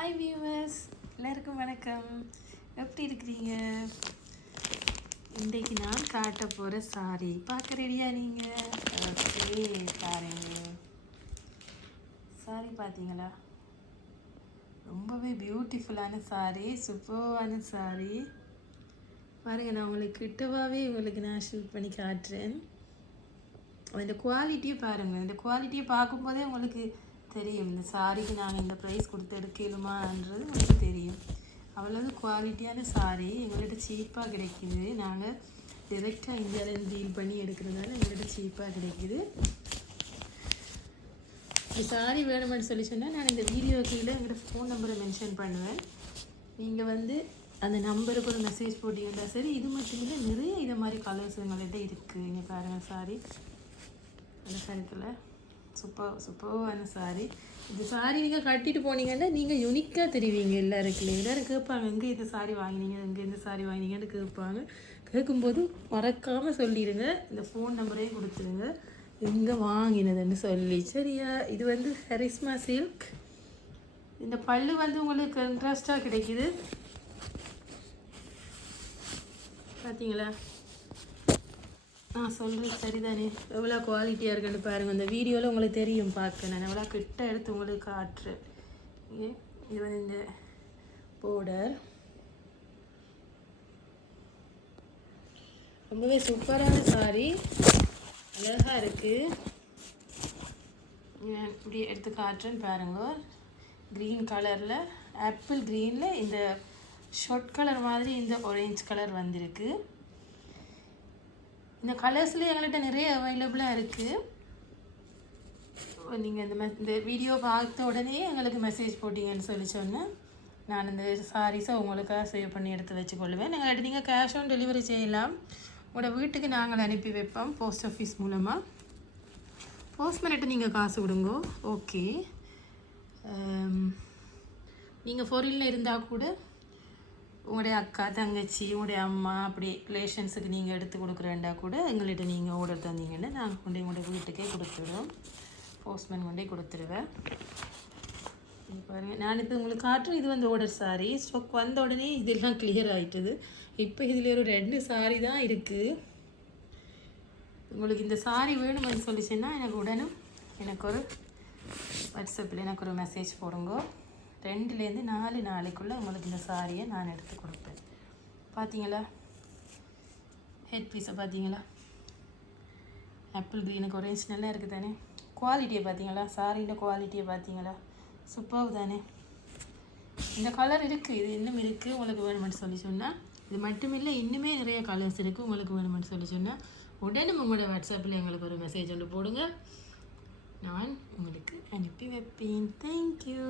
Hi viewers எல்லாருக்கும் வணக்கம். எப்படி இருக்கிறீங்க? இன்றைக்கு நான் காட்ட போகிற சாரி பார்க்க ரெடியா நீங்கள் ஓகே பாருங்க. சாரி பார்த்தீங்களா? ரொம்பவே பியூட்டிஃபுல்லான சாரி சூப்பர்வான சாரி பாருங்கள் நான் உங்களுக்கு கிட்டவாகவே உங்களுக்கு நான் ஷூட் பண்ணி காட்டுறேன். அந்த குவாலிட்டியை பாருங்கள் அந்த குவாலிட்டியை பார்க்கும்போதே உங்களுக்கு தெரியும். இந்த சாரிக்கு நாங்கள் இந்த ப்ரைஸ் கொடுத்து எடுக்கலுமான்றது உங்களுக்கு தெரியும். அவ்வளவு குவாலிட்டியான சாரி எங்கள்கிட்ட சீப்பாக கிடைக்குது. நாங்கள் டிரெக்டாக இந்தியாவிலேருந்து டீல் பண்ணி எடுக்கிறதால எங்கள்கிட்ட சீப்பாக கிடைக்குது. இந்த சாரி வேணுமென்னு சொல்லி சொன்னால் நான் இந்த வீடியோ கீழே எங்களோட ஃபோன் நம்பரை மென்ஷன் பண்ணுவேன். நீங்கள் வந்து அந்த நம்பருக்கு ஒரு மெசேஜ் போட்டிங்கன்னா சரி இது மட்டும் இல்லை நிறைய இதை மாதிரி கலர்ஸ் எங்கள்கிட்ட இருக்குது இங்கே பாருங்கள் சாரி அந்த கருத்தில். சூப்பர் சூப்பரான சாரி இந்த சாரி நீங்கள் கட்டிட்டு போனீங்கன்னா நீங்கள் யுனிக்காக தெரிவிங்க எல்லாருக்குள்ளே எல்லாரும் கேட்பாங்க எங்கே இந்த சாரி வாங்கினீங்க? எங்கே இந்த சாரி வாங்கினீங்கன்னு கேட்பாங்க. கேட்கும்போது மறக்காமல் சொல்லிடுங்க. இந்த ஃபோன் நம்பரையும் கொடுத்துருங்க. எங்கே வாங்கினதுன்னு சொல்லி. சரியா? இது வந்து ஹரிஸ்மா சில்க் இந்த பல்லு வந்து உங்களுக்கு இன்ட்ரெஸ்டாக கிடைக்குது. பார்த்தீங்களா நான் சொல்கிறது சரிதானே. எவ்வளோ குவாலிட்டியாக இருக்குன்னு பாருங்கள் இந்த வீடியோவில் உங்களுக்கு தெரியும் பார்க்க நான். எவ்வளோ கிட்ட எடுத்து உங்களுக்கு காட்டுறேன். இது வந்து இந்த பவுடர் ரொம்பவே சூப்பரான சாரி அழகாக இருக்குது இப்படி எடுத்து காட்டுறேன்னு பாருங்க. க்ரீன் கலரில் ஆப்பிள் க்ரீனில் இந்த ஷொட் கலர் மாதிரி இந்த ஒரேஞ்ச் கலர் வந்திருக்கு. இந்த கலர்ஸ்லேயே எங்கள்கிட்ட நிறைய அவைலபிளாக இருக்குது நீங்கள் இந்த மெ- இந்த வீடியோ பார்த்த உடனே எங்களுக்கு மெசேஜ் போட்டிங்கன்னு சொல்லி சொன்னேன். நான் இந்த சாரீஸை உங்களுக்காக சேவ் பண்ணி எடுத்து வச்சுக்கொள்வேன். எங்கள்கிட்ட நீங்கள் கேஷ் ஆன் டெலிவரி செய்யலாம். உங்களோட வீட்டுக்கு நாங்கள் அனுப்பி வைப்போம் போஸ்ட் ஆஃபீஸ் மூலமாக போஸ்ட்மேன்கிட்ட நீங்கள் காசு விடுங்கோ ஓகே நீங்கள் ஃபோரினில் இருந்தால் கூட உங்களுடைய அக்கா தங்கச்சி உங்களுடைய அம்மா அப்படி ரிலேஷன்ஸுக்கு நீங்கள் எடுத்து கொடுக்குறேன்டா கூட எங்கள்கிட்ட நீங்கள் ஆர்டர் தந்தீங்கன்னா நாங்கள் கொண்டு உங்களுடைய வீட்டுக்கே கொடுத்துடுவோம். போஸ்ட்மேன் கொண்டே கொடுத்துருவேன். பாருங்கள் நான் இப்போ உங்களுக்கு காட்டுறேன் இது வந்து ஆர்டர் சாரி ஸ்டாக் வந்த உடனே இதெல்லாம் கிளியர் ஆகிட்டுது இப்போ இதில் ஒரு ரெண்டு சாரி தான் இருக்குது உங்களுக்கு இந்த சாரி வேணும்னு சொல்லிச்சுன்னா எனக்கு உடனும் எனக்கு ஒரு வாட்ஸ்அப்பில் எனக்கு ஒரு மெசேஜ் போடுங்க. ரெண்டுலேருந்து நாலு நாளைக்குள்ளே உங்களுக்கு இந்த சாரியை நான் எடுத்து கொடுப்பேன். பார்த்தீங்களா ஹெட் பீஸை பார்த்தீங்களா ஆப்பிள் க்ரீனுக்கு ஒரேஞ்ச் நல்லா இருக்குது தானே குவாலிட்டியை பார்த்தீங்களா சாரியோட குவாலிட்டியை பார்த்தீங்களா சூப்பர் தானே? இந்த கலர் இருக்குது இது இன்னும் இருக்குது உங்களுக்கு வேணுமென்னு சொல்லி சொன்னால் இது மட்டும் இல்லை இன்னுமே நிறைய கலர்ஸ் இருக்குது உங்களுக்கு வேணுமென்னு சொல்லி சொன்னால் உடனே உங்களோட வாட்ஸ்அப்பில் எங்களுக்கு ஒரு மெசேஜ் ஒன்று போடுங்க. நான் உங்களுக்கு அனுப்பி வைப்பேன். தேங்க்யூ